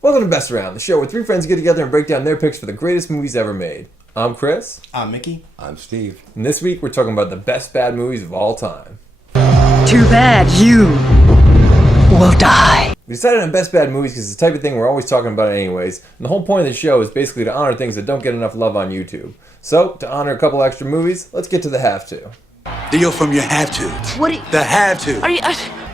Welcome to Best Around, the show where three friends get together and break down their picks for the greatest movies ever made. I'm Chris. I'm Mickey. I'm Steve. And this week we're talking about the best bad movies of all time. Too bad you will die. We decided on best bad movies because it's the type of thing we're always talking about anyways, and the whole point of the show is basically to honor things that don't get enough love on YouTube. So, to honor a couple extra movies, let's get to the have to. Deal from your have to. What are you... The have to. Are you...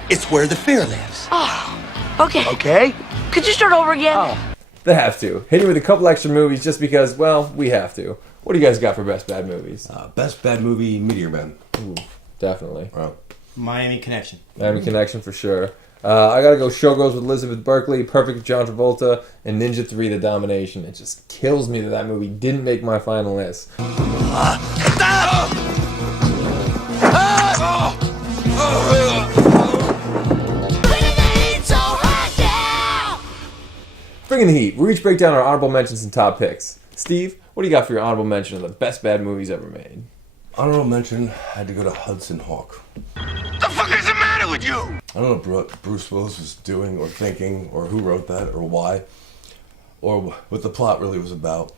It's where the fear lives. Oh, okay. Okay? Could you start over again? The have to. Hitting with a couple extra movies just because, well, we have to. What do you guys got for best bad movies? Best bad movie, Meteor Man. Ooh, definitely. Oh. Miami Connection. Miami Connection for sure. I gotta go Showgirls with Elizabeth Berkley, Perfect with John Travolta, and Ninja 3 The Domination. It just kills me that that movie didn't make my final list. Bringing the heat. We each break down our honorable mentions and top picks. Steve, what do you got for your honorable mention of the best bad movies ever made? Honorable mention, I had to go to Hudson Hawk. The fuck is the matter with you? I don't know what Bruce Willis was doing or thinking or who wrote that or why or what the plot really was about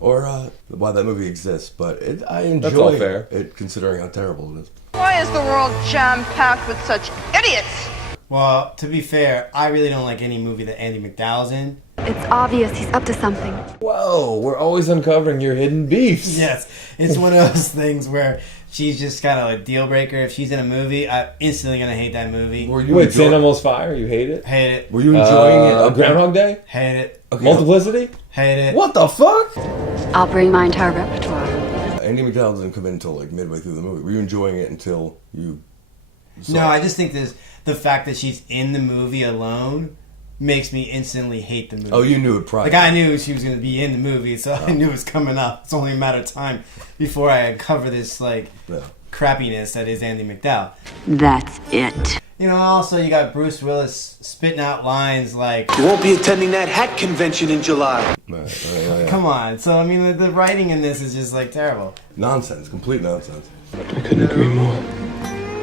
or why that movie exists, but I enjoy it considering how terrible it is. Why is the world jam-packed with such idiots? Well, to be fair, I really don't like any movie that Andy McDowell's in. It's obvious he's up to something. Whoa, we're always uncovering your hidden beefs. Yes, it's one of those things where she's just kind of a deal breaker. If she's in a movie, I'm instantly going to hate that movie. Wait, St. Elmo's Fire? You hate it? Hate it. Were you enjoying it? Groundhog Day? Hate it. Okay. Multiplicity? Hate it. What the fuck? I'll bring my entire repertoire. Andy McDowell didn't come in until like midway through the movie. Were you enjoying it until you saw No, it? I just think the fact that she's in the movie alone makes me instantly hate the movie. Oh, you knew it prior. Like, I knew she was going to be in the movie, so I knew it was coming up. It's only a matter of time before I uncover this, crappiness that is Andy McDowell. That's it. You know, also you got Bruce Willis spitting out lines like, You won't be attending that hat convention in July. Right. come on. So, I mean, the writing in this is just, terrible. Nonsense. Complete nonsense. I couldn't agree more.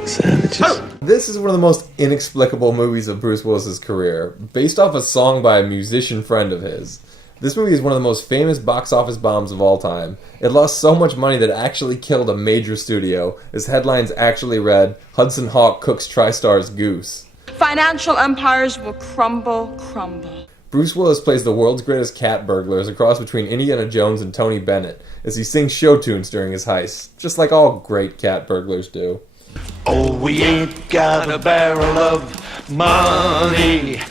Savages. This is one of the most inexplicable movies of Bruce Willis's career, based off a song by a musician friend of his. This movie is one of the most famous box office bombs of all time. It lost so much money that it actually killed a major studio. Its headlines actually read, Hudson Hawk cooks TriStar's goose. Financial empires will crumble. Bruce Willis plays the world's greatest cat burglar as a cross between Indiana Jones and Tony Bennett, as he sings show tunes during his heists, just like all great cat burglars do. Oh, we ain't got a barrel of money.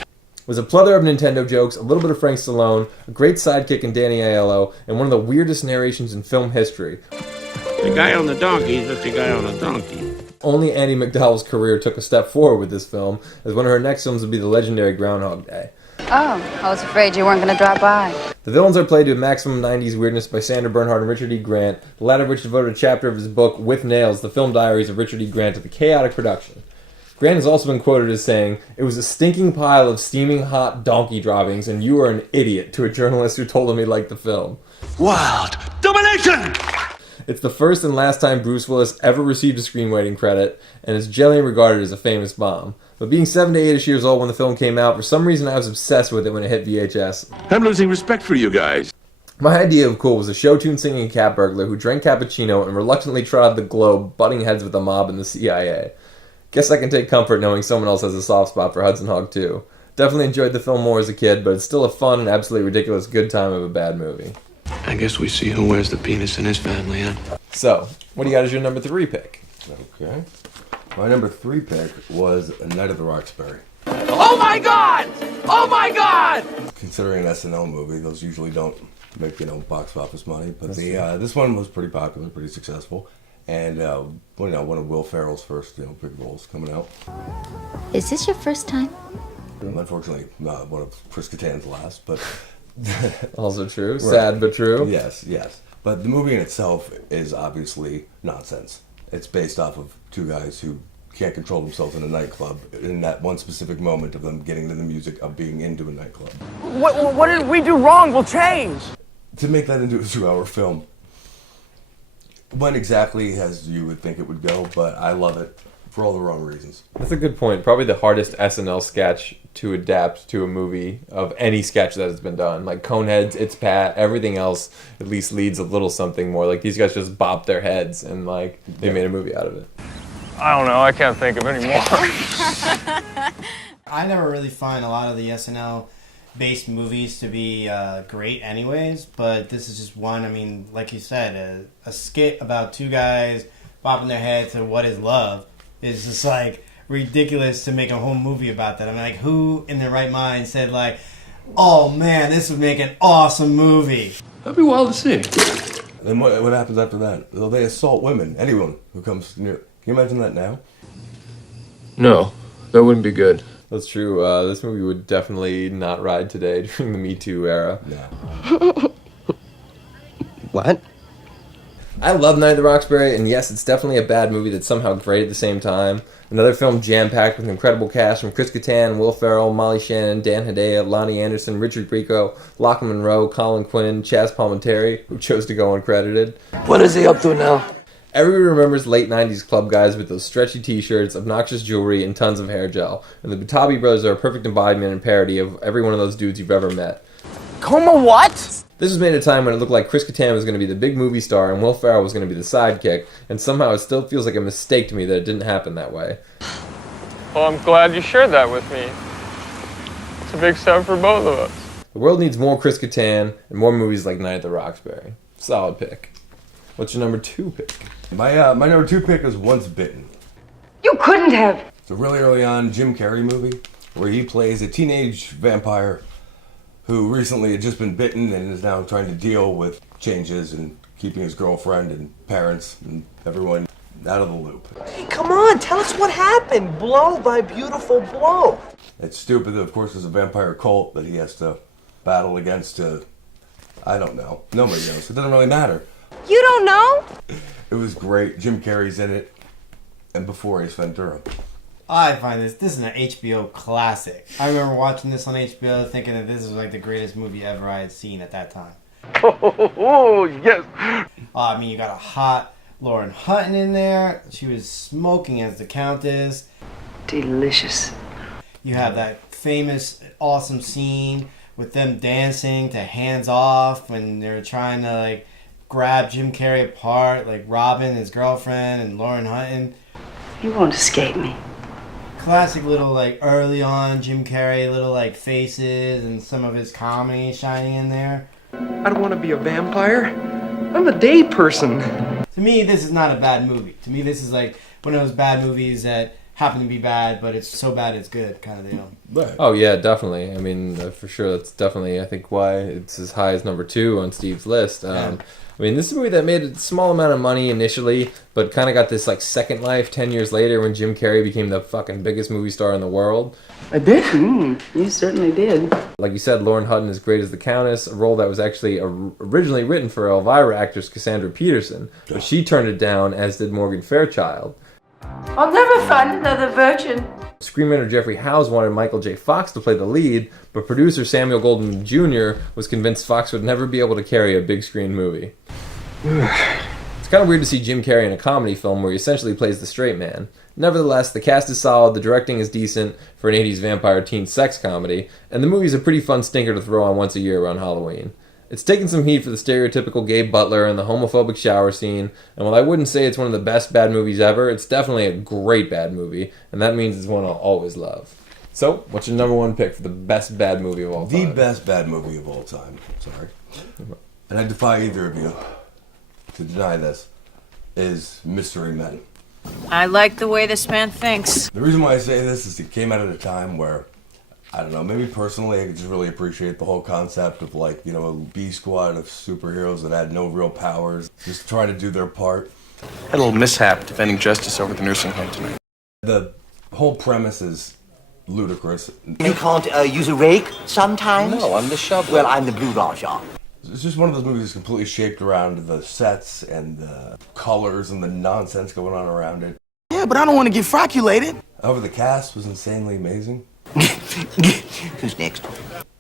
Was a plethora of Nintendo jokes, a little bit of Frank Stallone, a great sidekick in Danny Aiello, and one of the weirdest narrations in film history. The guy on the donkey is just the guy on a donkey. Only Andy McDowell's career took a step forward with this film, as one of her next films would be the legendary Groundhog Day. Oh, I was afraid you weren't going to drop by. The villains are played to maximum 90s weirdness by Sandra Bernhard and Richard E. Grant, the latter of which devoted a chapter of his book, With Nails, The Film Diaries of Richard E. Grant, to the chaotic production. Grant has also been quoted as saying, "It was a stinking pile of steaming hot donkey droppings, and you are an idiot," to a journalist who told him he liked the film. Wild domination! It's the first and last time Bruce Willis ever received a screenwriting credit, and is generally regarded as a famous bomb. But being 7 to 8-ish years old when the film came out, for some reason I was obsessed with it when it hit VHS. I'm losing respect for you guys. My idea of cool was a show tune singing cat burglar who drank cappuccino and reluctantly trod the globe, butting heads with the mob and the CIA. Guess I can take comfort knowing someone else has a soft spot for Hudson Hawk too. Definitely enjoyed the film more as a kid, but it's still a fun and absolutely ridiculous good time of a bad movie. I guess we see who wears the penis in his family, huh? So, what do you got as your number 3 pick? Okay. My number 3 pick was A Night at the Roxbury. Oh my god! Oh my god! Considering an SNL movie, those usually don't make, box office money. But this one was pretty popular, pretty successful. And, one of Will Ferrell's first, big roles coming out. Is this your first time? Unfortunately, one of Chris Kattan's last, but... Also true. Sad but true. Yes. But the movie in itself is obviously nonsense. It's based off of two guys who can't control themselves in a nightclub in that one specific moment of them getting to the music of being into a nightclub. What did we do wrong? We'll change. To make that into a 2-hour film went exactly as you would think it would go, but I love it for all the wrong reasons. That's a good point. Probably the hardest SNL sketch to adapt to a movie of any sketch that has been done. Like Coneheads, It's Pat, everything else at least leads a little something more. Like these guys just bopped their heads and like they made a movie out of it. I don't know. I can't think of any more. I never really find a lot of the SNL-based movies to be great anyways, but this is just one. I mean, like you said, a skit about two guys bopping their head to What Is Love is just like ridiculous to make a whole movie about that. I mean, like, who in their right mind said like, oh man, this would make an awesome movie? That'd be wild to see. Then what happens after that? Well, they assault women, anyone who comes near. Can you imagine that now? No, that wouldn't be good. That's true. This movie would definitely not ride today during the Me Too era. No. What? I love Night at the Roxbury, and yes, it's definitely a bad movie that's somehow great at the same time. Another film jam-packed with incredible cast from Chris Kattan, Will Ferrell, Molly Shannon, Dan Hedaya, Lonnie Anderson, Richard Grieco, Lachlan Monroe, Colin Quinn, Chaz Palminteri, who chose to go uncredited. What is he up to now? Everyone remembers late 90s club guys with those stretchy t-shirts, obnoxious jewelry, and tons of hair gel. And the Butabi brothers are a perfect embodiment and parody of every one of those dudes you've ever met. Coma what? This was made at a time when it looked like Chris Kattan was going to be the big movie star and Will Ferrell was going to be the sidekick, and somehow it still feels like a mistake to me that it didn't happen that way. Well, I'm glad you shared that with me. It's a big step for both of us. The world needs more Chris Kattan and more movies like Night at the Roxbury. Solid pick. What's your number 2 pick? My number 2 pick is Once Bitten. You couldn't have. It's a really early on Jim Carrey movie where he plays a teenage vampire who recently had just been bitten and is now trying to deal with changes and keeping his girlfriend and parents and everyone out of the loop. Hey, come on, tell us what happened. Blow by beautiful blow. It's stupid that, of course, there's a vampire cult that he has to battle against. I don't know. Nobody knows. It doesn't really matter. You don't know? It was great. Jim Carrey's in it, and before Ace Ventura. I find this is an HBO classic. I remember watching this on HBO thinking that this was like the greatest movie ever I had seen at that time. Oh, yes. I mean, you got a hot Lauren Hutton in there. She was smoking as the Countess. Delicious. You have that famous, awesome scene with them dancing to Hands Off when they're trying to like grab Jim Carrey apart, like Robin, his girlfriend, and Lauren Hutton. You won't escape me. Classic little like early on Jim Carrey little like faces and some of his comedy shining in there. I don't want to be a vampire. I'm a day person. To me, this is not a bad movie. To me, this is like one of those bad movies that happen to be bad, but it's so bad it's good kind of deal. Right. Oh yeah, definitely. I mean, for sure, that's definitely, I think, why it's as high as number 2 on Steve's list. I mean, this is a movie that made a small amount of money initially, but kind of got this like second life 10 years later when Jim Carrey became the fucking biggest movie star in the world. I did? You certainly did. Like you said, Lauren Hutton is great as the Countess, a role that was actually originally written for Elvira actress Cassandra Peterson, but she turned it down, as did Morgan Fairchild. I'll never find another virgin. Screenwriter Jeffrey Howes wanted Michael J. Fox to play the lead, but producer Samuel Goldwyn Jr. was convinced Fox would never be able to carry a big screen movie. It's kind of weird to see Jim Carrey in a comedy film where he essentially plays the straight man. Nevertheless, the cast is solid, the directing is decent for an 80s vampire teen sex comedy, and the movie's a pretty fun stinker to throw on once a year around Halloween. It's taken some heat for the stereotypical gay butler and the homophobic shower scene, and while I wouldn't say it's one of the best bad movies ever, it's definitely a great bad movie, and that means it's one I'll always love. So, what's your number 1 pick for the best bad movie of all time? The best bad movie of all time. Sorry. And I defy either of you to deny this, is Mystery Men. I like the way this man thinks. The reason why I say this is it came out at a time where, I don't know, maybe personally I could just really appreciate the whole concept of like, you know, a B squad of superheroes that had no real powers, just trying to do their part. Had a little mishap defending justice over the nursing home tonight. The whole premise is ludicrous. You can't use a rake sometimes? No, I'm the shovel. Well, I'm the Blue Raja. It's just one of those movies that's completely shaped around the sets and the colors and the nonsense going on around it. Yeah, but I don't want to get frocculated. However, the cast was insanely amazing. Who's next?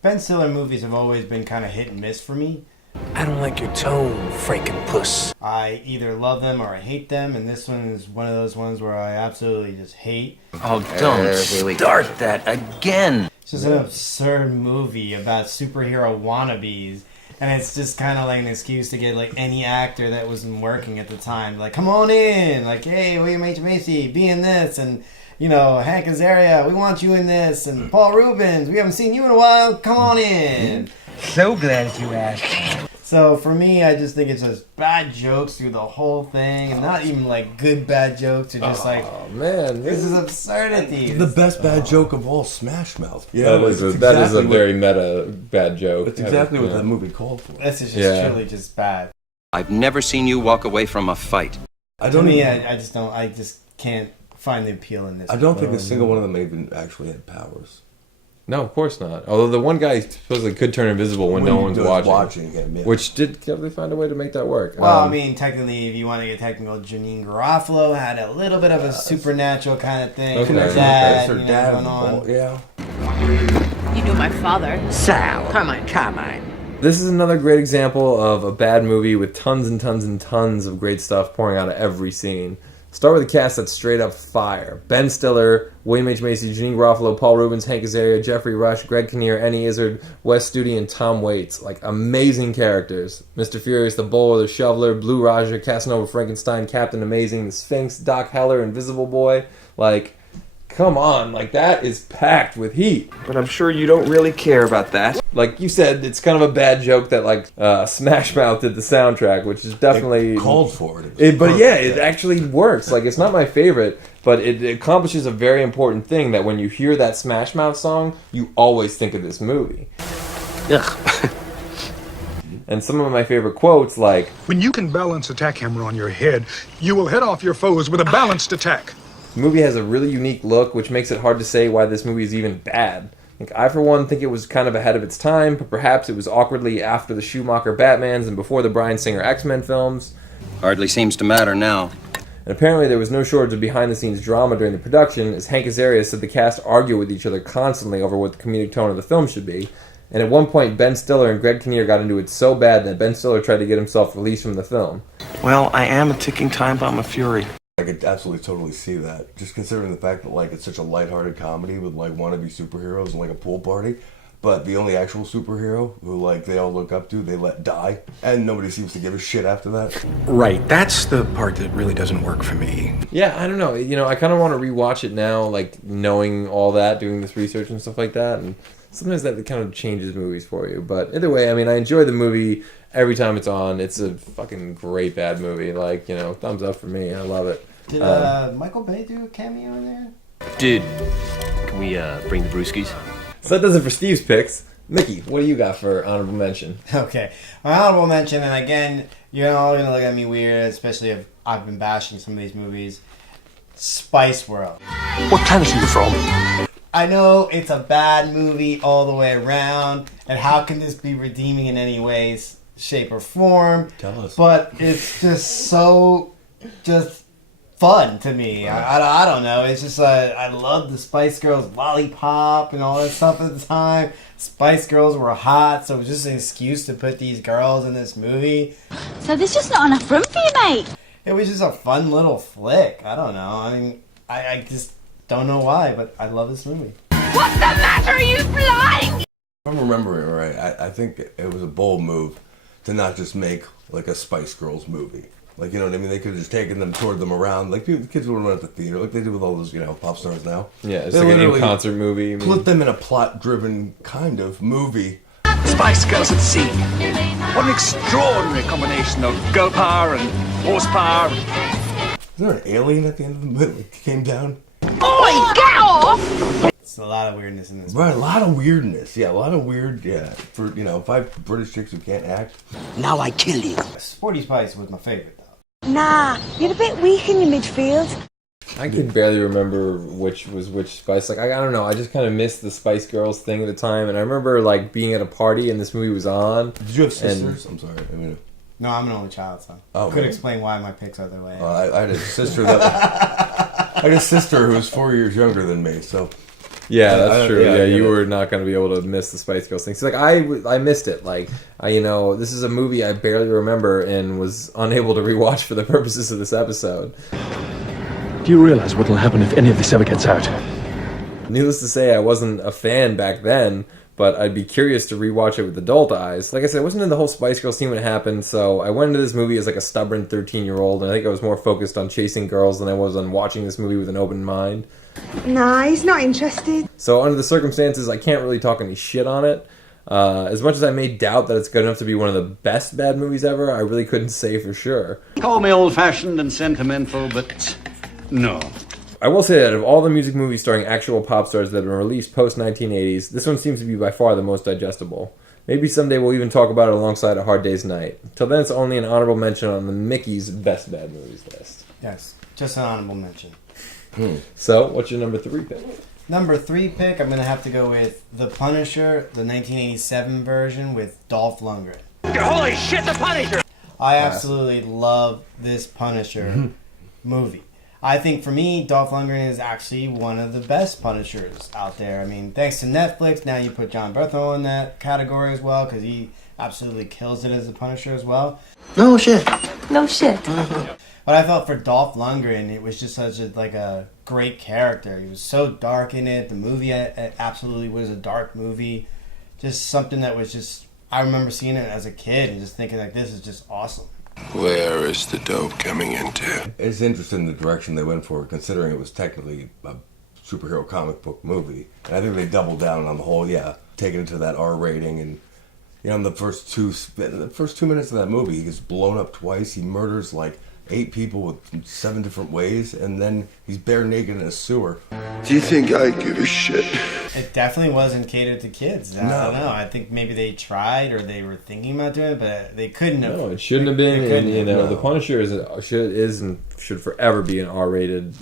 Ben Stiller movies have always been kind of hit and miss for me. I don't like your tone, Frankenpuss. I either love them or I hate them, and this one is one of those ones where I absolutely just hate. Oh, don't start that again. It's just an absurd movie about superhero wannabes, and it's just kind of like an excuse to get like any actor that wasn't working at the time, like, come on in, like, hey, William H. Macy, be in this, and you know, Hank Azaria, we want you in this, and Paul Rubens, we haven't seen you in a while, come on in. So glad you asked. So for me, I just think it's just bad jokes through the whole thing, and not even like good bad jokes. Are just like, oh man, this is absurdity. The best bad joke of all, Smash Mouth. Yeah, that is a very meta bad joke. That's exactly what that movie called for. This is just truly just bad. I've never seen you walk away from a fight. I just can't find the appeal in this. I don't think a single one of them even actually had powers. No, of course not. Although the one guy supposedly could turn invisible when no one's watching him, yeah. Which did definitely find a way to make that work. Well, I mean, technically, if you want to get technical, Janine Garofalo had a little bit of a supernatural kind of thing. Okay. Her dad, going on. Yeah. You knew my father. Sal. Carmine. This is another great example of a bad movie with tons and tons and tons of great stuff pouring out of every scene. Start with a cast that's straight up fire. Ben Stiller, William H. Macy, Janine Garofalo, Paul Rubens, Hank Azaria, Jeffrey Rush, Greg Kinnear, Annie Izzard, Wes Studi, and Tom Waits. Like, amazing characters. Mr. Furious, the Bowler, the Shoveler, Blue Raja, Casanova Frankenstein, Captain Amazing, the Sphinx, Doc Heller, Invisible Boy. Like, come on, like, that is packed with heat. But I'm sure you don't really care about that. Like you said, it's kind of a bad joke that, like, Smash Mouth did the soundtrack, which is definitely... It called for it. But yeah, it actually works. Like, it's not my favorite, but it accomplishes a very important thing, that when you hear that Smash Mouth song, you always think of this movie. Ugh. And some of my favorite quotes, like... When you can balance attack hammer on your head, you will head off your foes with a balanced attack. The movie has a really unique look, which makes it hard to say why this movie is even bad. Like, I, for one, think it was kind of ahead of its time, but perhaps it was awkwardly after the Schumacher Batmans and before the Bryan Singer X-Men films. Hardly seems to matter now. And apparently there was no shortage of behind-the-scenes drama during the production, as Hank Azaria said the cast argue with each other constantly over what the comedic tone of the film should be. And at one point, Ben Stiller and Greg Kinnear got into it so bad that Ben Stiller tried to get himself released from the film. Well, I am a ticking time bomb of fury. I could absolutely totally see that. Just considering the fact that, like, it's such a lighthearted comedy with, like, wannabe superheroes and, like, a pool party. But the only actual superhero who, like, they all look up to, they let die. And nobody seems to give a shit after that. Right, that's the part that really doesn't work for me. Yeah, I don't know. You know, I kind of want to rewatch it now, like, knowing all that, doing this research and stuff like that. And sometimes that kind of changes movies for you. But either way, I mean, I enjoy the movie every time it's on. It's a fucking great bad movie. Like, you know, thumbs up for me. I love it. Did Michael Bay do a cameo in there? Dude, can we bring the brewskis? So that does it for Steve's picks. Mickey, what do you got for honorable mention? Okay. My honorable mention, and again, you're all going to look at me weird, especially if I've been bashing some of these movies. Spice World. What planet are you from? I know it's a bad movie all the way around, and how can this be redeeming in any way, shape, or form? Tell us. But it's just so fun to me. I don't know. It's just I love the Spice Girls lollipop and all that stuff at the time. Spice Girls were hot, so it was just an excuse to put these girls in this movie. So there's just not enough room for you, mate. It was just a fun little flick. I don't know. I mean, I just don't know why, but I love this movie. What's the matter? Are you blind? If I'm remembering right, I think it was a bold move to not just make, like, a Spice Girls movie. Like, you know what I mean? They could have just taken them, toured them around. Like, the kids would run at the theater, like they do with all those, you know, pop stars now. Yeah, it's like an in-concert movie. Put them in a plot-driven kind of movie. Spice Girls at sea. What an extraordinary combination of girl power and horsepower. Is there an alien at the end of the movie that came down? Oi, get off! It's a lot of weirdness in this movie. Right, a lot of weirdness. Yeah, a lot of weird, for, you know, 5 British chicks who can't act. Now I kill you. Sporty Spice was my favorite, though. Nah, you're a bit weak in your midfield. I can barely remember which was which Spice. Like I don't know. I just kind of missed the Spice Girls thing at the time, and I remember like being at a party and this movie was on. Did you have sisters? I'm sorry. I mean, no, I'm an only child, so oh, could explain why my picks are the way. I had a sister who was 4 years younger than me, so. Yeah, that's true. Yeah, you were not going to be able to miss the Spice Girls thing. So, like, I missed it. Like, this is a movie I barely remember and was unable to rewatch for the purposes of this episode. Do you realize what will happen if any of this ever gets out? Needless to say, I wasn't a fan back then, but I'd be curious to rewatch it with adult eyes. Like I said, I wasn't in the whole Spice Girls scene when it happened, so I went into this movie as like a stubborn 13-year-old, and I think I was more focused on chasing girls than I was on watching this movie with an open mind. Nah, he's not interested. So under the circumstances, I can't really talk any shit on it. As much as I may doubt that it's good enough to be one of the best bad movies ever, I really couldn't say for sure. Call me old-fashioned and sentimental, but no. I will say that of all the music movies starring actual pop stars that have been released post-1980s, this one seems to be by far the most digestible. Maybe someday we'll even talk about it alongside A Hard Day's Night. Till then, it's only an honorable mention on the Mickey's Best Bad Movies list. Yes, just an honorable mention. So, what's your number 3 pick? Number 3 pick, I'm going to have to go with The Punisher, the 1987 version with Dolph Lundgren. Holy shit, The Punisher! I absolutely love this Punisher movie. I think for me, Dolph Lundgren is actually one of the best Punishers out there. I mean, thanks to Netflix, now you put John Berthel in that category as well, because he absolutely kills it as a Punisher as well. No shit. No shit. But I felt for Dolph Lundgren, it was just such a great character. He was so dark in it. The movie absolutely was a dark movie. Just something that was just... I remember seeing it as a kid and just thinking, like, this is just awesome. Where is the dope coming into? It's interesting the direction they went for, considering it was technically a superhero comic book movie. And I think they doubled down on the whole, taking it to that R rating. And, in the first 2 minutes of that movie, he gets blown up twice. He murders, 8 people with 7 different ways, and then he's bare naked in a sewer. Do you think I give a shit? It definitely wasn't catered to kids. I don't know. I think maybe they tried or they were thinking about doing it, but they couldn't have. No, it shouldn't have been. And, The Punisher is and should forever be an R-rated,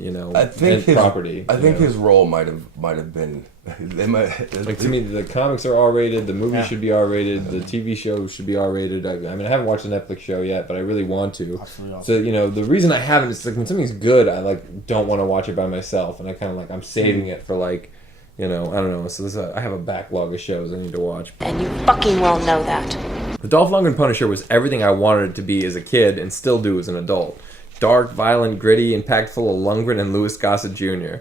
property. I think his role might have been. They might, to me, the comics are R-rated. The movie should be R-rated. The TV show should be R-rated. I haven't watched the Netflix show yet, but I really want to. Awesome. So the reason I haven't is when something's good, I don't want to watch it by myself, and I kind of I'm saving it for I don't know. So I have a backlog of shows I need to watch. And you fucking well know that. The Dolph Lundgren Punisher was everything I wanted it to be as a kid, and still do as an adult. Dark, violent, gritty, and packed full of Lundgren and Louis Gossett Jr.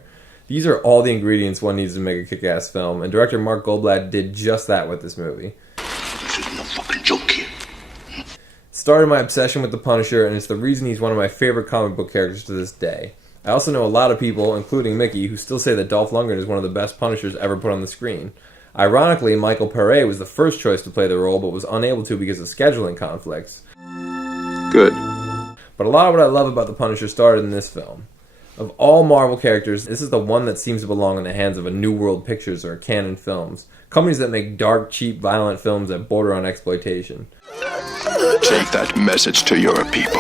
These are all the ingredients one needs to make a kick-ass film, and director Mark Goldblatt did just that with this movie. This is no fucking joke here. Started my obsession with the Punisher, and it's the reason he's one of my favorite comic book characters to this day. I also know a lot of people, including Mickey, who still say that Dolph Lundgren is one of the best Punishers ever put on the screen. Ironically, Michael Pare was the first choice to play the role, but was unable to because of scheduling conflicts. Good. But a lot of what I love about the Punisher started in this film. Of all Marvel characters, this is the one that seems to belong in the hands of a New World Pictures or a Canon Films. Companies that make dark, cheap, violent films that border on exploitation. Take that message to your people.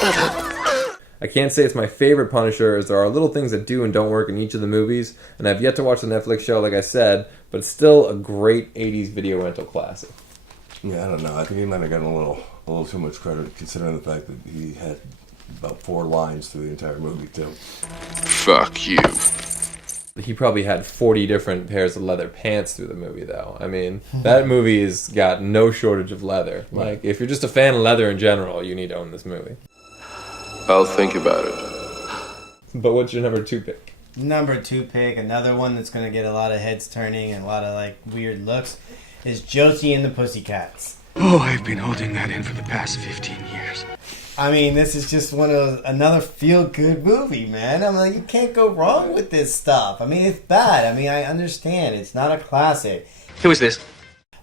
I can't say it's my favorite Punisher, as there are little things that do and don't work in each of the movies, and I've yet to watch the Netflix show, like I said, but it's still a great 80s video rental classic. Yeah, I don't know. I think he might have gotten a little too much credit, considering the fact that he had about 4 lines through the entire movie, too. Fuck you. He probably had 40 different pairs of leather pants through the movie, though. I mean, that movie has got no shortage of leather. If you're just a fan of leather in general, you need to own this movie. I'll think about it. But what's your number 2 pick? Number 2 pick, another one that's going to get a lot of heads turning and a lot of weird looks, is Josie and the Pussycats. Oh, I've been holding that in for the past 15 years. I mean, this is just another feel-good movie, man. I'm like, you can't go wrong with this stuff. I mean, it's bad. I mean, I understand. It's not a classic. Who is this?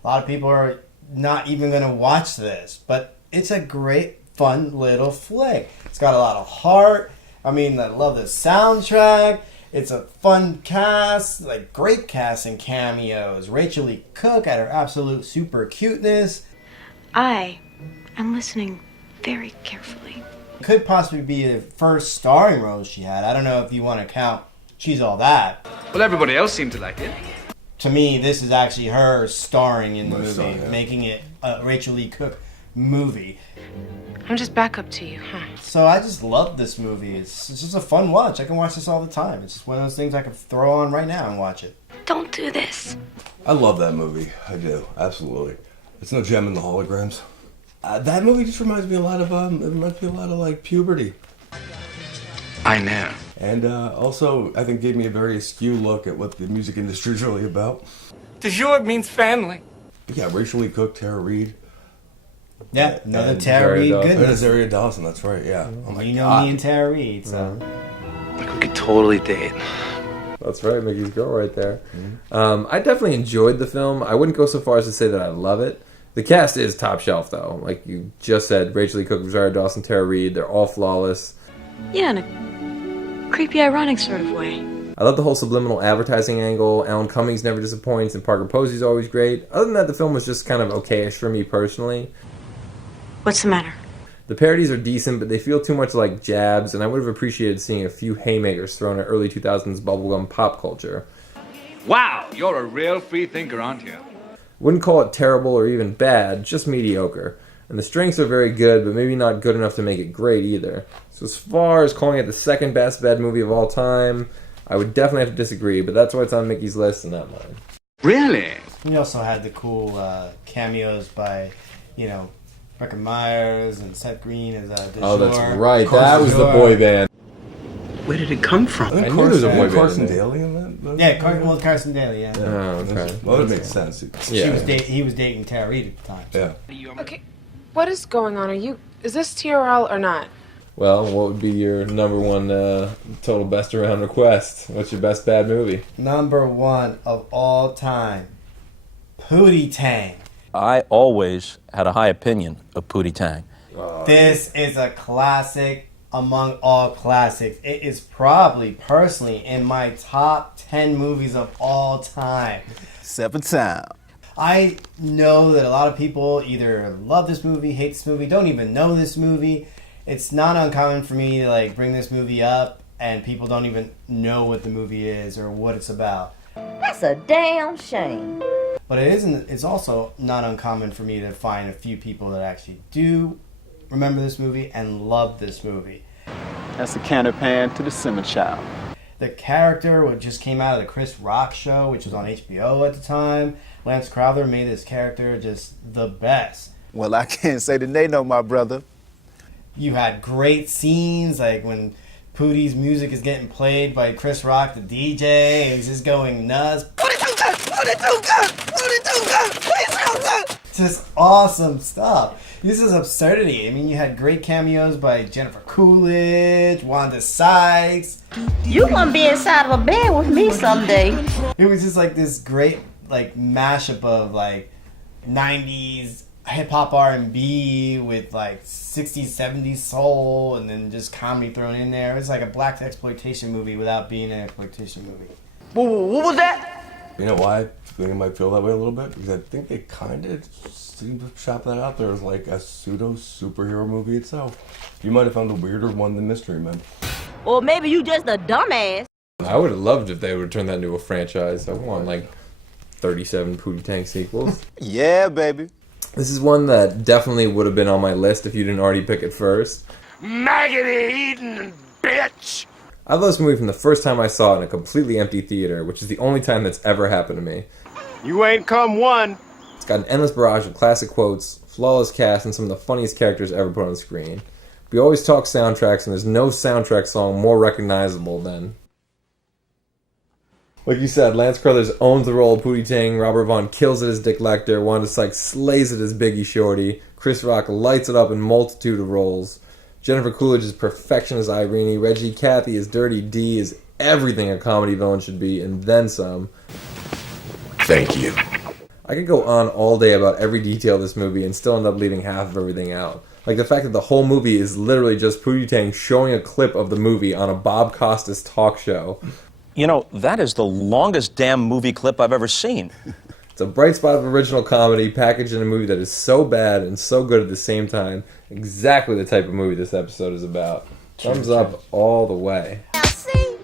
A lot of people are not even going to watch this, but it's a great, fun little flick. It's got a lot of heart. I mean, I love the soundtrack. It's a fun cast, great cast and cameos. Rachel Lee Cook at her absolute super cuteness. I am listening very carefully. Could possibly be the first starring role she had. I don't know if you want to count She's All That. Well, everybody else seemed to like it. To me, this is actually her starring in the movie, making it a Rachel Lee Cook movie. I'm just back up to you, huh? So I just love this movie. It's just a fun watch. I can watch this all the time. It's just one of those things I can throw on right now and watch it. Don't do this. I love that movie. I do, absolutely. It's no Gem and the Holograms. That movie just reminds me a lot of like puberty. I know. And also, I think gave me a very askew look at what the music industry is really about. Du jour means family. Yeah, Rachel Lee Cook, Tara Reid. Yeah, another Tara Reid goodness. Zaria Dawson, that's right, yeah. Oh my you know God. me and Tara Reid, so. Like we could totally date. That's right, Mickey's girl right there. I definitely enjoyed the film. I wouldn't go so far as to say that I love it. The cast is top shelf, though. Like you just said, Rachel Lee Cook, Zaria Dawson, Tara Reid, they're all flawless. Yeah, in a creepy, ironic sort of way. I love the whole subliminal advertising angle. Alan Cummings never disappoints, and Parker Posey's always great. Other than that, the film was just kind of okay-ish for me personally. What's the matter? The parodies are decent, but they feel too much like jabs, and I would have appreciated seeing a few haymakers thrown at early 2000s bubblegum pop culture. Wow, you're a real free thinker, aren't you? Wouldn't call it terrible or even bad, just mediocre. And the strengths are very good, but maybe not good enough to make it great either. So as far as calling it the second best bad movie of all time, I would definitely have to disagree, but that's why it's on Mickey's list and not mine. Really? We also had the cool cameos by, Rebecca Myers and Seth Green as De Oh, Jure. that's right. That was the boy band. Where did it come from? I knew there was a boy band Carson in there. Daly in that? Yeah, Carson Daly, yeah. Oh, okay. Well, it makes sense. Yeah. He was dating Tara Reid at the time. Yeah. Okay, what is going on? Is this TRL or not? Well, what would be your number one total best around request? What's your best bad movie? Number one of all time, Pootie Tang. I always had a high opinion of Pootie Tang. This is a classic among all classics. It is probably, personally, in my top 10 movies of all time. 7 times. I know that a lot of people either love this movie, hate this movie, don't even know this movie. It's not uncommon for me to bring this movie up and people don't even know what the movie is or what it's about. That's a damn shame. But it's also not uncommon for me to find a few people that actually do remember this movie and love this movie. That's a can of pan to the Simmer Child. The character, what just came out of the Chris Rock show, which was on HBO at the time, Lance Crowther made this character just the best. Well, I can't say that they know my brother. You had great scenes, like when Pootie's music is getting played by Chris Rock, the DJ, and he's just going nuts. Just awesome stuff. This is absurdity. I mean, you had great cameos by Jennifer Coolidge, Wanda Sykes. You gonna be inside of a bed with me someday. It was just like this great mashup of 90s hip-hop R&B with 60s, 70s soul and then just comedy thrown in there. It was like a black exploitation movie without being an exploitation movie. What was that? You know why I think I might feel that way a little bit? Because I think they kind of seem to shop that out there as a pseudo superhero movie itself. You might have found a weirder one than Mystery Men. Or maybe you just a dumbass. I would have loved if they would turn that into a franchise. I want 37 Pootie Tang sequels. Yeah, baby. This is one that definitely would have been on my list if you didn't already pick it first. Maggoty-eating bitch! I love this movie from the first time I saw it in a completely empty theater, which is the only time that's ever happened to me. You ain't come one. It's got an endless barrage of classic quotes, flawless cast, and some of the funniest characters ever put on the screen. We always talk soundtracks, and there's no soundtrack song more recognizable than... Like you said, Lance Carruthers owns the role of Pootie Tang, Robert Vaughn kills it as Dick Lecter, Wanda Sykes slays it as Biggie Shorty, Chris Rock lights it up in multitude of roles, Jennifer Coolidge is perfection as Irene, Reggie Cathy as Dirty D is everything a comedy villain should be, and then some. Thank you. I could go on all day about every detail of this movie and still end up leaving half of everything out. Like the fact that the whole movie is literally just Pootie Tang showing a clip of the movie on a Bob Costas talk show. You know, that is the longest damn movie clip I've ever seen. It's a bright spot of original comedy packaged in a movie that is so bad and so good at the same time. Exactly the type of movie this episode is about. Thumbs up all the way. Now see,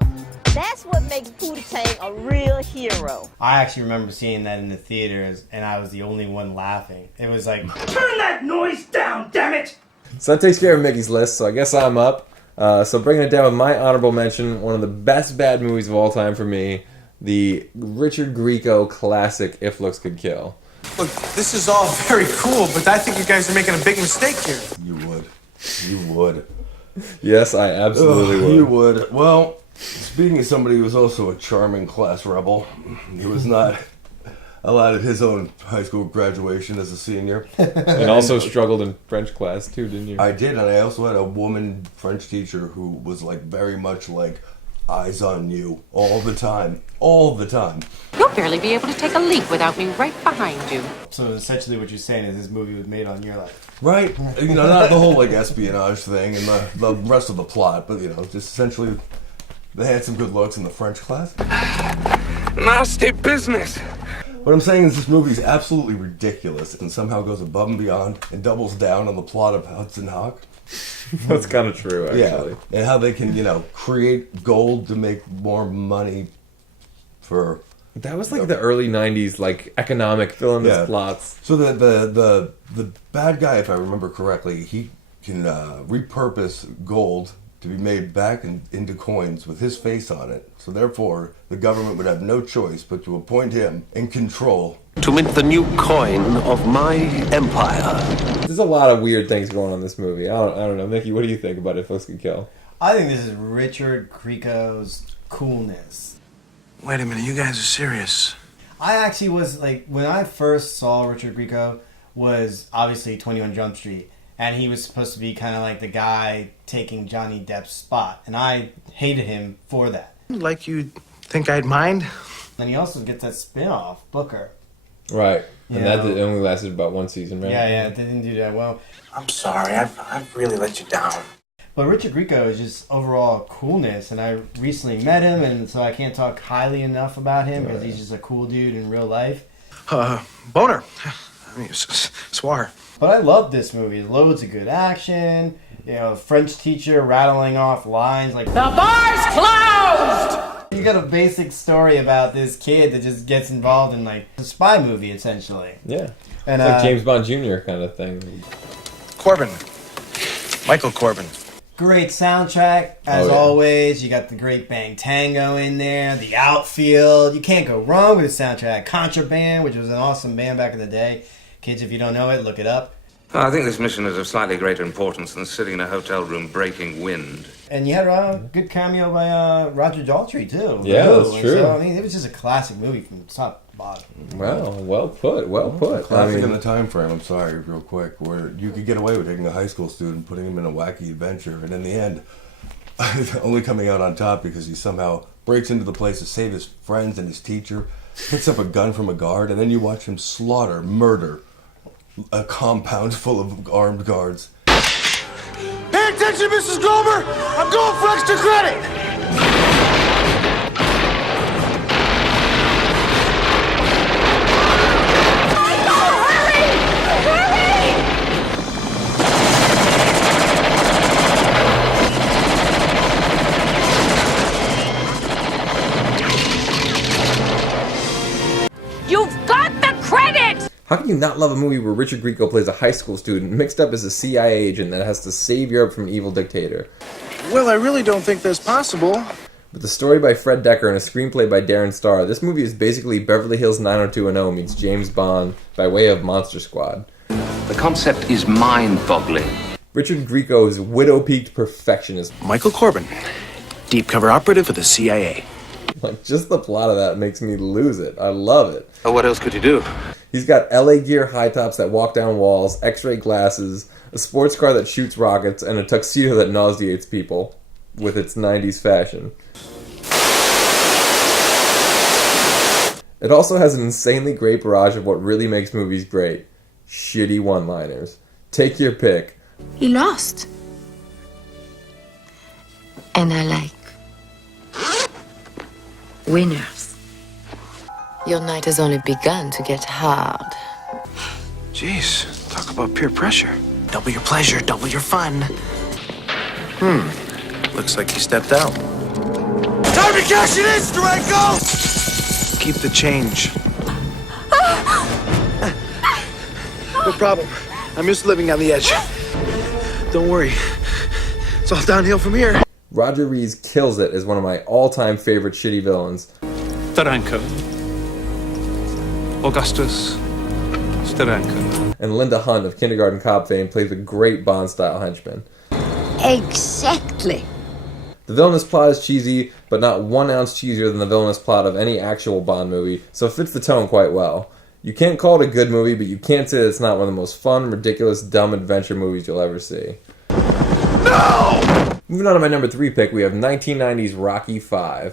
that's what makes Pootie Tang a real hero. I actually remember seeing that in the theaters, and I was the only one laughing. It was like, Turn that noise down, damn it! So that takes care of Mickey's list, so I guess I'm up. So bringing it down with my honorable mention, one of the best bad movies of all time for me, the Richard Grieco classic If Looks Could Kill. Look, this is all very cool, but I think you guys are making a big mistake here. You would. You would. Yes, I absolutely would. You would. Well, speaking of somebody who was also a charming class rebel, he was not allowed at his own high school graduation as a senior. And also struggled in French class too, didn't you? I did, and I also had a woman French teacher who was like very much like eyes on you all the time. All the time. You'll barely be able to take a leap without me right behind you. so essentially what you're saying is this movie was made on your life. Right. You know, not the whole like espionage thing and the rest of the plot, but you know, just essentially they had some good looks in the French class. Nasty business. What I'm saying is this movie is absolutely ridiculous and somehow goes above and beyond and doubles down on the plot of Hudson Hawk. That's kind of true, actually. Yeah, and how they can, you know, create gold to make more money for... That was like the early 90s, like, economic villainous plots. So the bad guy, if I remember correctly, he can repurpose gold to be made back into coins with his face on it. So therefore, the government would have no choice but to appoint him in control. To mint the new coin of my empire. There's a lot of weird things going on in this movie. I don't know. Mickey, what do you think about If Looks Could Kill? I think this is Richard Grieco's coolness. Wait a minute, you guys are serious. I actually was like, when I first saw Richard Grieco, was obviously 21 Jump Street. And he was supposed to be kind of like the guy taking Johnny Depp's spot. And I hated him for that. Like you think I'd mind? And he also gets that spin-off, Booker. Right. You And know? that only lasted about one season, right? Yeah, it didn't do that well. I'm sorry, I've really let you down. But Richard Grieco is just overall coolness. And I recently met him, and so I can't talk highly enough about him because he's just a cool dude in real life. Boner. I mean, swar. But I love this movie. Loads of good action. You know, French teacher rattling off lines like, "The bar's closed!" You got a basic story about this kid that just gets involved in like a spy movie, essentially. Yeah. And it's like James Bond Jr. kind of thing. Corbin. Michael Corbin. Great soundtrack, as always. You got the great Bang Tango in there, the outfield. You can't go wrong with the soundtrack. Contraband, which was an awesome band back in the day. Kids, if you don't know it, look it up. I think this mission is of slightly greater importance than sitting in a hotel room breaking wind. And you had a good cameo by Roger Daltrey, too. Yeah, that's true. So, I mean, it was just a classic movie from top to bottom. Wow, well put, well put. Classic in the time frame, I'm sorry, real quick, where you could get away with taking a high school student, putting him in a wacky adventure, and in the end, only coming out on top because he somehow breaks into the place to save his friends and his teacher, picks up a gun from a guard, and then you watch him murder a compound full of armed guards. Pay attention, Mrs. Glover! I'm going for extra credit! You've got the credit! How can you not love a movie where Richard Grieco plays a high school student mixed up as a CIA agent that has to save Europe from an evil dictator? Well, I really don't think that's possible. With a story by Fred Decker and a screenplay by Darren Star, this movie is basically Beverly Hills 90210 meets James Bond by way of Monster Squad. The concept is mind-boggling. Richard Grieco's widow-peaked perfectionism. Michael Corbin, deep cover operative for the CIA. Like, just the plot of that makes me lose it. I love it. Oh, what else could you do? He's got LA Gear high tops that walk down walls, X-ray glasses, a sports car that shoots rockets, and a tuxedo that nauseates people with its 90s fashion. It also has an insanely great barrage of what really makes movies great. Shitty one-liners. Take your pick. He lost. And I like winners. Your night has only begun to get hard. Jeez, talk about peer pressure. Double your pleasure, double your fun. Looks like he stepped out. Time to cash it in, Steranko! Keep the change. No problem. I'm used to living on the edge. Don't worry. It's all downhill from here. Roger Rees kills it as one of my all-time favorite shitty villains. Steranko. Augustus Steranko. And Linda Hunt of Kindergarten Cop fame plays a great Bond-style henchman. Exactly. The villainous plot is cheesy, but not 1 ounce cheesier than the villainous plot of any actual Bond movie, so it fits the tone quite well. You can't call it a good movie, but you can't say that it's not one of the most fun, ridiculous, dumb adventure movies you'll ever see. No! Moving on to my number 3 pick, we have 1990's Rocky V.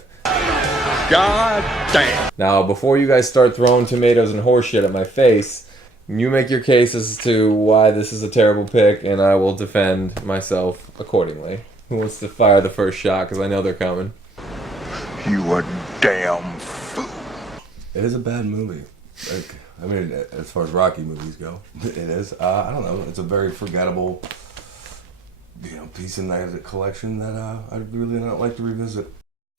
God damn. Now, before you guys start throwing tomatoes and horseshit at my face, you make your case as to why this is a terrible pick, and I will defend myself accordingly. Who wants to fire the first shot, because I know they're coming. You a damn fool. It is a bad movie. Like, I mean, as far as Rocky movies go, it is. I don't know. It's a very forgettable, piece in the collection that I'd really not like to revisit.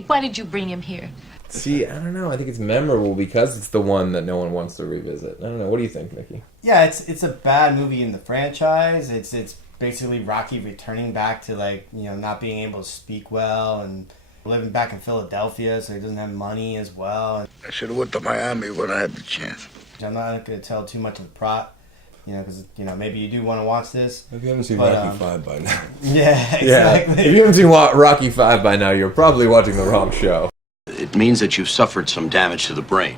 Why did you bring him here? See, I don't know. I think it's memorable because it's the one that no one wants to revisit. I don't know. What do you think, Nikki? Yeah, it's a bad movie in the franchise. It's basically Rocky returning back to not being able to speak well and living back in Philadelphia, so he doesn't have money as well. I should have went to Miami when I had the chance. I'm not going to tell too much of the plot, because maybe you do want to watch this. If you haven't seen Rocky V by now. Yeah, exactly. Yeah. If you haven't seen Rocky V by now, you're probably watching the wrong show. It means that you've suffered some damage to the brain.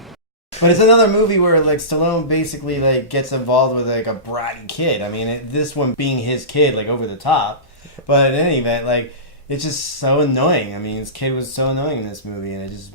But it's another movie where Stallone basically gets involved with a bratty kid. I mean, this one being his kid, over the top. But in any event, it's just so annoying. I mean, his kid was so annoying in this movie, and it just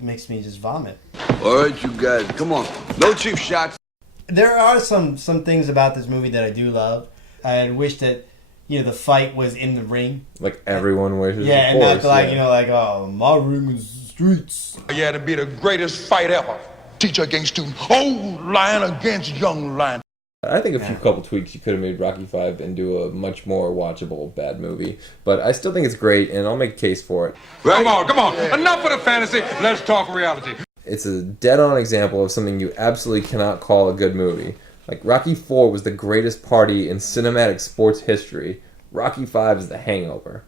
makes me just vomit. All right, you guys, come on. No cheap shots. There are some things about this movie that I do love. I wish that the fight was in the ring, like everyone wishes. Yeah, and not oh, my ring is the streets. Yeah, to be the greatest fight ever. Teacher against student, old lion against young lion. I think a couple tweaks you could have made Rocky V into a much more watchable bad movie, but I still think it's great, and I'll make a case for it. Come on! Enough of the fantasy. Let's talk reality. It's a dead-on example of something you absolutely cannot call a good movie. Rocky IV was the greatest party in cinematic sports history. Rocky V is the hangover.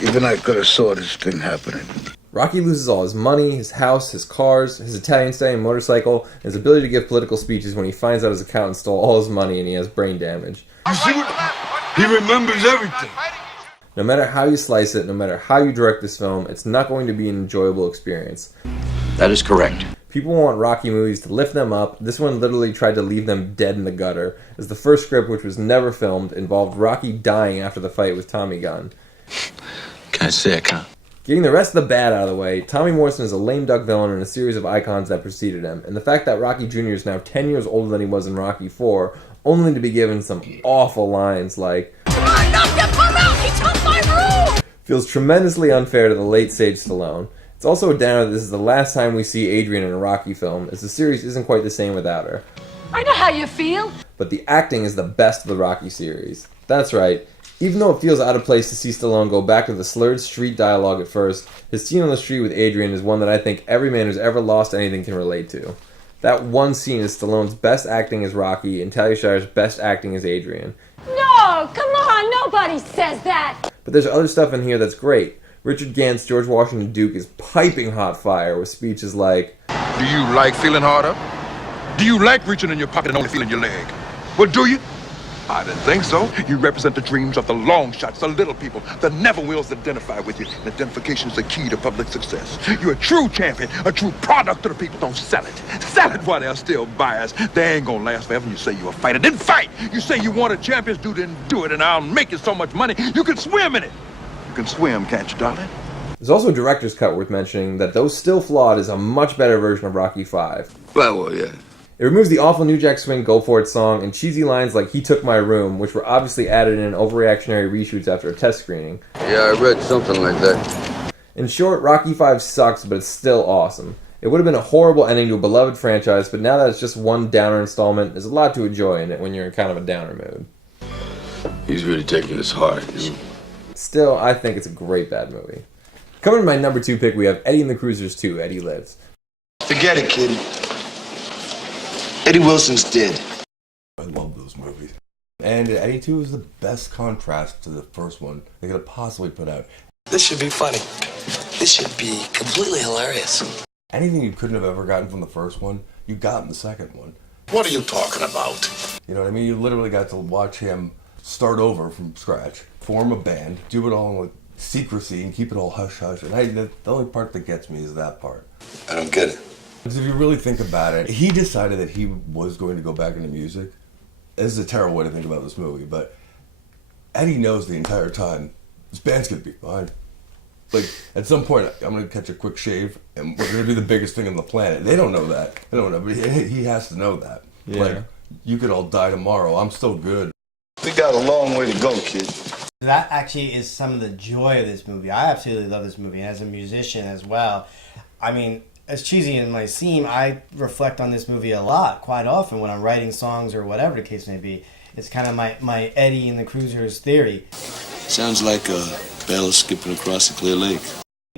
Even I could have saw this thing happening. Rocky loses all his money, his house, his cars, his Italian-style motorcycle, and his ability to give political speeches when he finds out his accountant stole all his money and he has brain damage. You see what? He remembers everything. No matter how you slice it, no matter how you direct this film, it's not going to be an enjoyable experience. That is correct. People want Rocky movies to lift them up. This one literally tried to leave them dead in the gutter, as the first script, which was never filmed, involved Rocky dying after the fight with Tommy Gunn. Kinda sick, huh? Getting the rest of the bad out of the way, Tommy Morrison is a lame duck villain in a series of icons that preceded him, and the fact that Rocky Jr. is now 10 years older than he was in Rocky IV, only to be given some awful lines like, Come on, knock that bum out! He took my room! feels tremendously unfair to the late stage Stallone. It's also a downer that this is the last time we see Adrian in a Rocky film, as the series isn't quite the same without her. I know how you feel. But the acting is the best of the Rocky series. That's right. Even though it feels out of place to see Stallone go back to the slurred street dialogue at first, his scene on the street with Adrian is one that I think every man who's ever lost anything can relate to. That one scene is Stallone's best acting as Rocky and Talia Shire's best acting as Adrian. No, come on, nobody says that. But there's other stuff in here that's great. Richard Gant's George Washington Duke is piping hot fire with speeches like, Do you like feeling hard up? Do you like reaching in your pocket and only feeling your leg? Well, do you? I didn't think so. You represent the dreams of the long shots, the little people, the never wills that identify with you. And identification is the key to public success. You're a true champion, a true product of the people. Don't sell it. Sell it while there's still buyers. They ain't gonna last forever. You say you're a fighter, then fight. You say you want a champion's due, then do it, and I'll make you so much money you can swim in it. You can swim, can't you, darling? There's also a director's cut worth mentioning that, though still flawed, is a much better version of Rocky V. Well, yeah. It removes the awful New Jack Swing Go For It song and cheesy lines like He Took My Room, which were obviously added in overreactionary reshoots after a test screening. Yeah, I read something like that. In short, Rocky V sucks, but it's still awesome. It would have been a horrible ending to a beloved franchise, but now that it's just one downer installment, there's a lot to enjoy in it when you're in kind of a downer mood. He's really taking this hard. Still, I think it's a great bad movie. Coming to my number 2 pick, we have Eddie and the Cruisers 2, Eddie Lives. Forget it, kid. Eddie Wilson's dead. I love those movies. And Eddie 2 is the best contrast to the first one they could have possibly put out. This should be funny. This should be completely hilarious. Anything you couldn't have ever gotten from the first one, you got in the second one. What are you talking about? You know what I mean? You literally got to watch him start over from scratch, form a band, do it all with secrecy, and keep it all hush-hush. And the only part that gets me is that part. I don't get it. Because if you really think about it, he decided that he was going to go back into music. This is a terrible way to think about this movie, but Eddie knows the entire time, this band's going to be fine. Like, at some point, I'm going to catch a quick shave, and we're going to be the biggest thing on the planet. They don't know that. They don't know, but he has to know that. Yeah. Like, you could all die tomorrow. I'm still good. We got a long way to go, kid. That actually is some of the joy of this movie. I absolutely love this movie, and as a musician as well. I mean, as cheesy as it might seem, I reflect on this movie a lot, quite often, when I'm writing songs or whatever the case may be. It's kind of my Eddie and the Cruisers theory. Sounds like a bell skipping across a clear lake.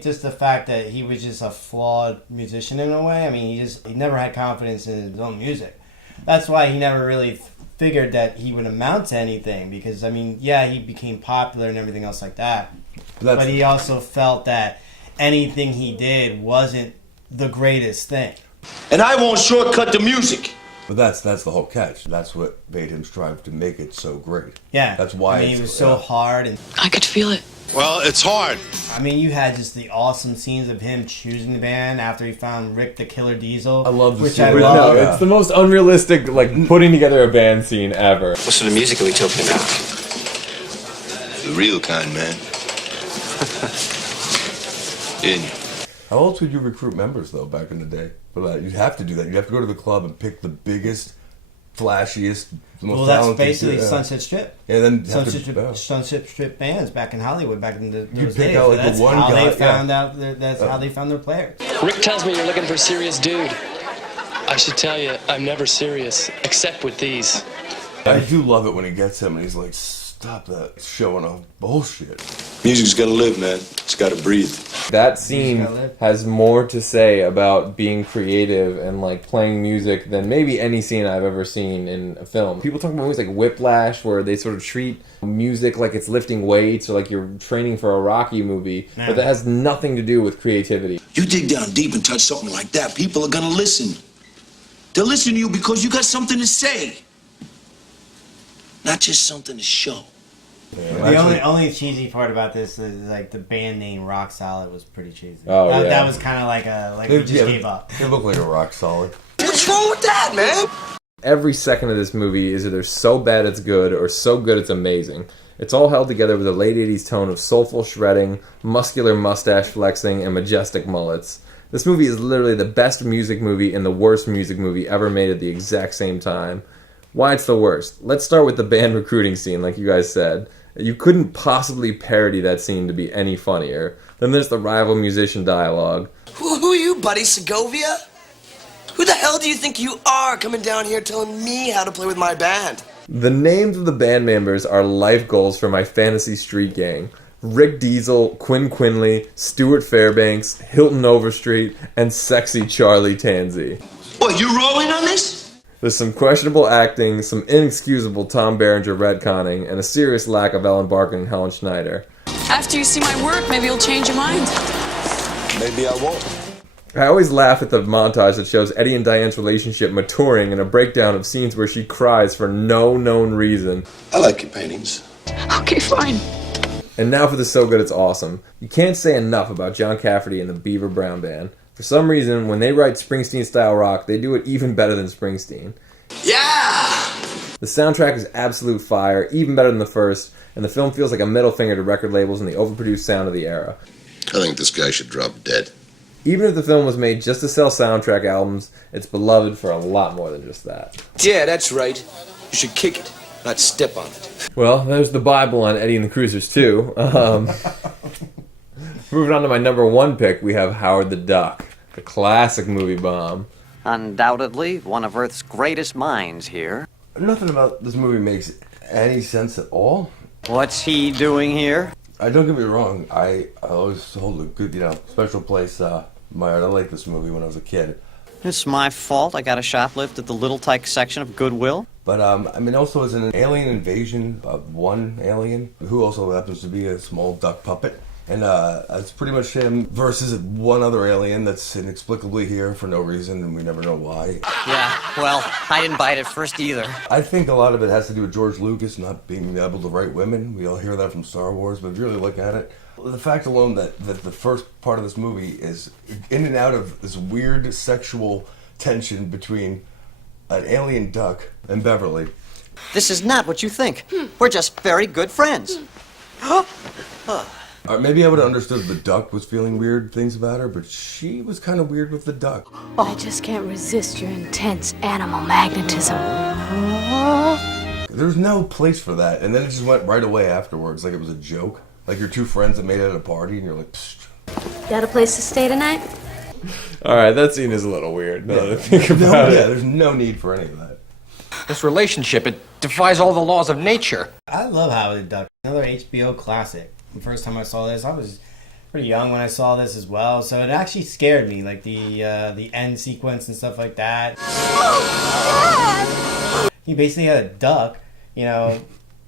Just the fact that he was just a flawed musician in a way. I mean, he never had confidence in his own music. That's why he never really figured that he would amount to anything. Because, I mean, yeah, he became popular and everything else like that. But he also felt that anything he did wasn't the greatest thing. And I won't shortcut the music. But that's the whole catch. That's what made him strive to make it so great. Yeah. That's why I mean, he was so hard. And I could feel it. Well, it's hard. I mean, you had just the awesome scenes of him choosing the band after he found Rick the Killer Diesel. I love the which scene. I love. No, it's the most unrealistic, like, putting together a band scene ever. What sort of music are we talking about? The real kind, man. In. How else would you recruit members, though, back in the day? But you'd have to do that. You'd have to go to the club and pick the biggest, flashiest, most Well, that's talented. basically Sunset Strip. Yeah, then Sunset Strip bands back in Hollywood back in those pick days. out, like, the That's one how guy- they found out. That's how they found their players. Rick tells me you're looking for a serious dude. I should tell you, I'm never serious, except with these. I do love it when he gets him and he's like, stop that showing off bullshit. Music's gotta live, man. It's gotta breathe. That scene has more to say about being creative and like playing music than maybe any scene I've ever seen in a film. People talk about movies like Whiplash where they sort of treat music like it's lifting weights or like you're training for a Rocky movie, but that has nothing to do with creativity. You dig down deep and touch something like that, people are gonna listen. They'll listen to you because you got something to say. Not just something to show. The only cheesy part about this is like the band name Rock Solid was pretty cheesy. Oh, yeah. That was kind of like we just gave up. They look like a rock solid. What's wrong with that, man? Every second of this movie is either so bad it's good or so good it's amazing. It's all held together with a late 80s tone of soulful shredding, muscular mustache flexing, and majestic mullets. This movie is literally the best music movie and the worst music movie ever made at the exact same time. Why it's the worst? Let's start with the band recruiting scene, like you guys said. You couldn't possibly parody that scene to be any funnier. Then there's the rival musician dialogue. Who are you, Buddy Segovia? Who the hell do you think you are coming down here telling me how to play with my band? The names of the band members are life goals for my fantasy street gang. Rick Diesel, Quinn Quinley, Stuart Fairbanks, Hilton Overstreet, and sexy Charlie Tansey. What, you rolling on this? There's some questionable acting, some inexcusable Tom Berenger retconning, and a serious lack of Ellen Barkin and Helen Schneider. After you see my work, maybe you'll change your mind. Maybe I won't. I always laugh at the montage that shows Eddie and Diane's relationship maturing and a breakdown of scenes where she cries for no known reason. I like your paintings. Okay, fine. And now for the So Good It's Awesome. You can't say enough about John Cafferty and the Beaver Brown Band. For some reason, when they write Springsteen-style rock, they do it even better than Springsteen. Yeah! The soundtrack is absolute fire, even better than the first, and the film feels like a middle finger to record labels and the overproduced sound of the era. I think this guy should drop dead. Even if the film was made just to sell soundtrack albums, it's beloved for a lot more than just that. Yeah, that's right. You should kick it, not step on it. Well, there's the Bible on Eddie and the Cruisers, too. Moving on to my number one pick, we have Howard the Duck. The classic movie bomb. Undoubtedly, one of Earth's greatest minds here. Nothing about this movie makes any sense at all. What's he doing here? Don't get me wrong. I always hold a good, special place. I liked this movie when I was a kid. It's my fault. I got a shoplift at the Little Tyke section of Goodwill. But, also as an alien invasion of one alien, who also happens to be a small duck puppet. And it's pretty much him versus one other alien that's inexplicably here for no reason, and we never know why. Yeah, well, I didn't buy it at first either. I think a lot of it has to do with George Lucas not being able to write women. We all hear that from Star Wars, but if you really look at it, the fact alone that the first part of this movie is in and out of this weird sexual tension between an alien duck and Beverly. This is not what you think. We're just very good friends. Maybe I would have understood the duck was feeling weird things about her, but she was kind of weird with the duck. I just can't resist your intense animal magnetism. There's no place for that, and then it just went right away afterwards, like it was a joke. Like your two friends that made it at a party, and you're like, psst. Got a place to stay tonight? Alright, that scene is a little weird now that I think about it. Yeah, there's no need for any of that. This relationship, it defies all the laws of nature. I love Howard the Duck. Another HBO classic. The first time I saw this, I was pretty young when I saw this as well, so it actually scared me, like the end sequence and stuff like that. He basically had a duck,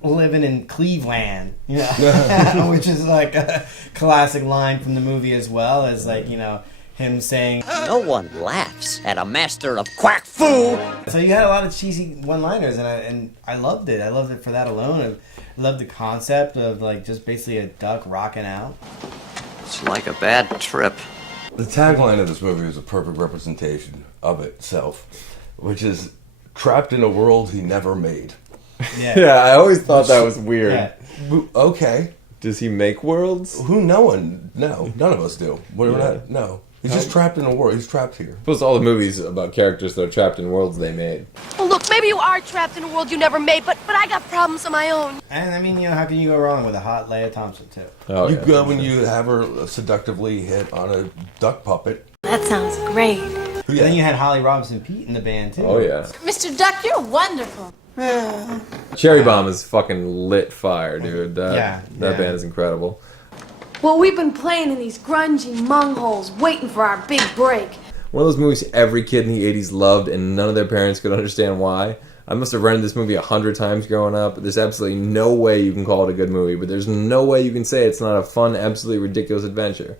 living in Cleveland, which is like a classic line from the movie as well as him saying, "No one laughs at a master of quack foo." So you had a lot of cheesy one-liners, and I loved it. I loved it for that alone. I loved the concept of just basically a duck rocking out. It's like a bad trip. The tagline of this movie is a perfect representation of itself, which is trapped in a world he never made. Yeah, I always thought that was weird. Yeah. Okay. Does he make worlds? No, none of us do. No. He's just trapped in a world. He's trapped here. Suppose all the movies about characters that are trapped in worlds they made. Well, look, maybe you are trapped in a world you never made, but I got problems of my own. And how can you go wrong with a hot Leia Thompson, too? Oh, you go when you have her seductively hit on a duck puppet. That sounds great. Yeah. Then you had Holly Robinson Peete in the band, too. Oh, yeah. Mr. Duck, you're wonderful. Cherry Bomb is fucking lit fire, dude. That band is incredible. Well, we've been playing in these grungy mungholes, waiting for our big break. One of those movies every kid in the 80s loved, and none of their parents could understand why. I must have rented this movie 100 times growing up. There's absolutely no way you can call it a good movie, but there's no way you can say it's not a fun, absolutely ridiculous adventure.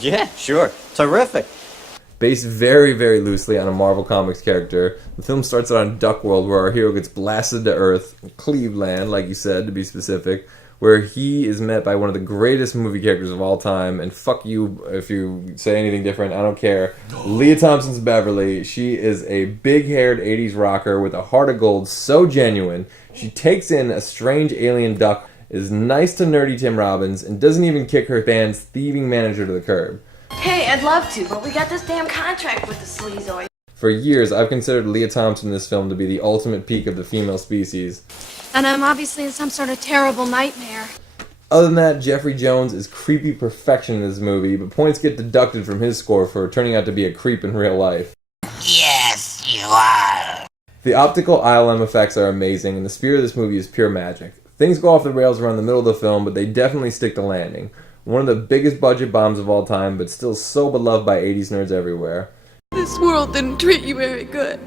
Yeah, sure. Terrific. Based very, very loosely on a Marvel Comics character, the film starts out on Duck World, where our hero gets blasted to Earth, Cleveland, like you said, to be specific, where he is met by one of the greatest movie characters of all time, and fuck you if you say anything different, I don't care. Leah Thompson's Beverly. She is a big-haired 80s rocker with a heart of gold so genuine. She takes in a strange alien duck, is nice to nerdy Tim Robbins, and doesn't even kick her band's thieving manager to the curb. Hey, I'd love to, but we got this damn contract with the sleazoid. For years, I've considered Leah Thompson in this film to be the ultimate peak of the female species. And I'm obviously in some sort of terrible nightmare. Other than that, Jeffrey Jones is creepy perfection in this movie, but points get deducted from his score for turning out to be a creep in real life. Yes, you are. The optical ILM effects are amazing, and the spirit of this movie is pure magic. Things go off the rails around the middle of the film, but they definitely stick the landing. One of the biggest budget bombs of all time, but still so beloved by 80s nerds everywhere. This world didn't treat you very good.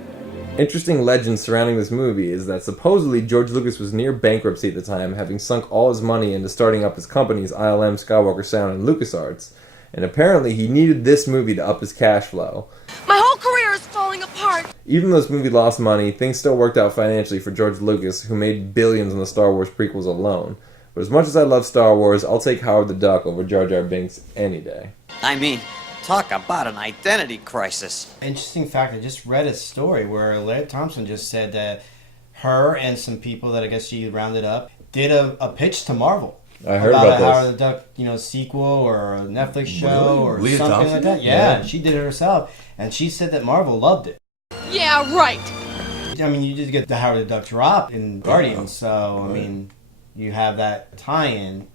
Interesting legend surrounding this movie is that supposedly George Lucas was near bankruptcy at the time, having sunk all his money into starting up his companies ILM, Skywalker Sound, and LucasArts. And apparently he needed this movie to up his cash flow. My whole career is falling apart. Even though this movie lost money, things still worked out financially for George Lucas, who made billions on the Star Wars prequels alone. But as much as I love Star Wars, I'll take Howard the Duck over Jar Jar Binks any day. I mean, talk about an identity crisis. Interesting fact, I just read a story where Leah Thompson just said that her and some people that I guess she rounded up did a pitch to Marvel. I heard about this. Howard the Duck, sequel or a Netflix show or Leah something Thompson? like that. Yeah, she did it herself, and she said that Marvel loved it. Yeah, right. I mean, you just get the Howard the Duck drop in Guardians, so I mean, you have that tie-in.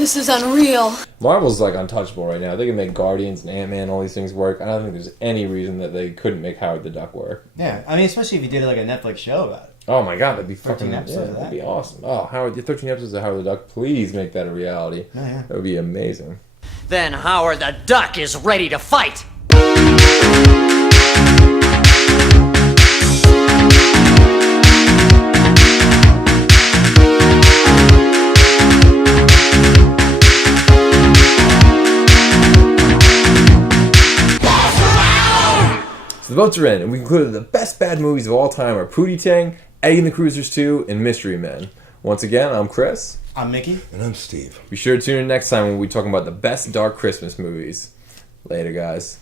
This is unreal. Marvel's like untouchable right now. They can make Guardians and Ant-Man, all these things work. I don't think there's any reason that they couldn't make Howard the Duck work. Yeah, I mean, especially if you did like a Netflix show about it. Oh my god, that'd be 13 fucking episodes of that'd that. be awesome. Oh, Howard, 13 episodes of Howard the Duck. Please make that a reality. Oh, yeah. That would be amazing. Then Howard the Duck is ready to fight. So the votes are in, and we concluded the best bad movies of all time are Pootie Tang, Eddie and the Cruisers 2, and Mystery Men. Once again, I'm Chris. I'm Mickey. And I'm Steve. Be sure to tune in next time when we're talking about the best dark Christmas movies. Later, guys.